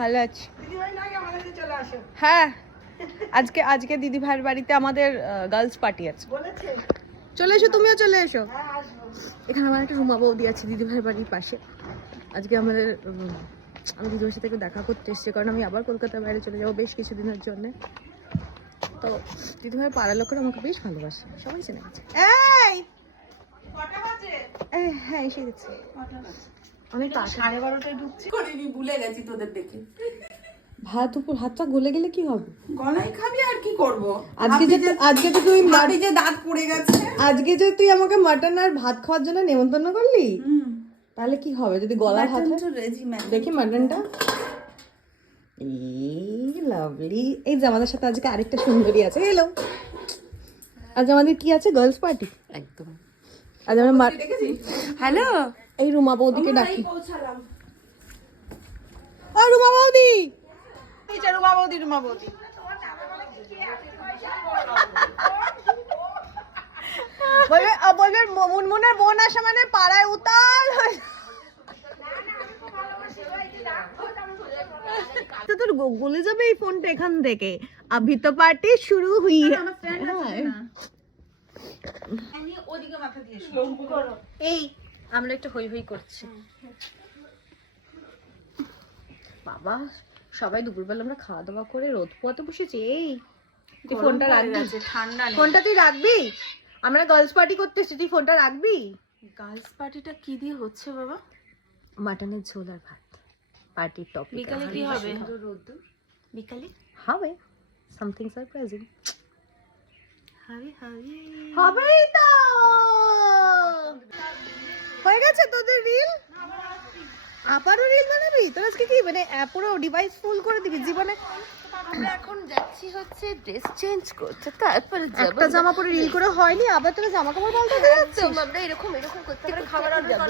ভালো আছি। হ্যাঁ, আজকে দিদি ভাইয়ের বাড়িতে আমাদের গার্লস পার্টি আছে। চলে এসো, তুমিও চলে এসো। এখানে আমার একটা রুমা বৌদি আছে দিদি ভাইয়ের বাড়ির পাশে। আজকে আমাদের আমি দিদি ভাইয়ের সাথে একটু দেখা করতে এসেছি, কারণ আমি আবার কলকাতার বাইরে চলে যাবো বেশ কিছুদিনের জন্য। তো দিদি ভাইয়ের পাড়ার লোকেরা আমাকে বেশ ভালোবাসে, সবাই চেনে গেছে। হ্যাঁ, এসে গেছে। অনেক 12:30টায় ঢুকছি। ভুলে গেছি তোদের দেখে। হাতটা গলে গেলে কি হবে? গলাই খাবি আর কি করব? আজকে তো তুই মাটি যে দাঁত পড়ে গেছে। আজকে যে তুই আমাকে মাটন আর ভাত খাওয়ার জন্য নেমন্তন্ন করলি, তাহলে কি হবে যদি গলা ভাত হয়? দেখি মাটনটা। লাভলি। এই যে আমাদের সাথে আজকে আরেকটা সুন্দরী আছে। হ্যালো, আজ আমাদের কি আছে? Girls party. একদম। আজ আমরা হ্যালো, এই রুমা বৌদিকে ডাকি। রুমা বৌদি, এই যে রুমা বৌদি। বলবে মুনমুনের বোন আসে মানে পাড়ায় উতাল হয়ে। তো তোর গলে যাবে এই ফোনটা এখান থেকে। अभी तो पार्टी शुरू हुई है। এই আমরা একটু হই হই করছি। বাবা, সবাই দুপুরবেলা আমরা খাওয়া দাওয়া করে রোদ পোয়াতে বসেছি। এই তুই ফোনটা রাখবি? ঠান্ডা নেই। ফোনটা তুই রাখবি? আমরা গার্লস পার্টি করতে এসেছি, তুই ফোনটা রাখবি? গার্লস পার্টিটা কি দিয়ে হচ্ছে বাবা? মাটনের ঝোল আর ভাত। পার্টির টপিক। বিকালে কি হবে? বিকালে হবে সামথিং সারপ্রাইজিং। হবে। হবেই তো। হয়ে গেছে তোদের রিল? আবারও রিল বানাবি? তোর আজকে কি মানে পুরো ডিভাইস ফুল করে দিবি জীবনে? আমরা এখন যাচ্ছি হচ্ছে ড্রেস চেঞ্জ করতে, তারপরে যাব। একটা জামা পরে রিল করে হয়নি, আবার তোরা জামা কাপড় পাল্টে দিচ্ছিস। আমরা এরকম করতে করে খাবার অর্ডার যাব।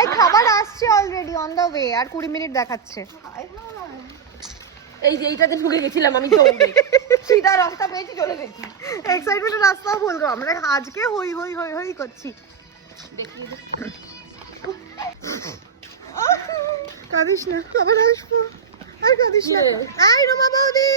এই খাবার আসছে অলরেডি অন দা ওয়ে, আর 20 মিনিট দেখাচ্ছে। এই যে এইটাতে ঢুকে গেছিলাম আমি দৌড়ে, সিধা রাস্তা পেয়েছি চলে গেছি। এক্সাইটমেন্টের রাস্তাও ভুল গো। আমরা আজকে হই হই হই হই করছি। কাঁদিস না, আবার আসবো। আর কাঁদিস না। এই রুমা বৌদি,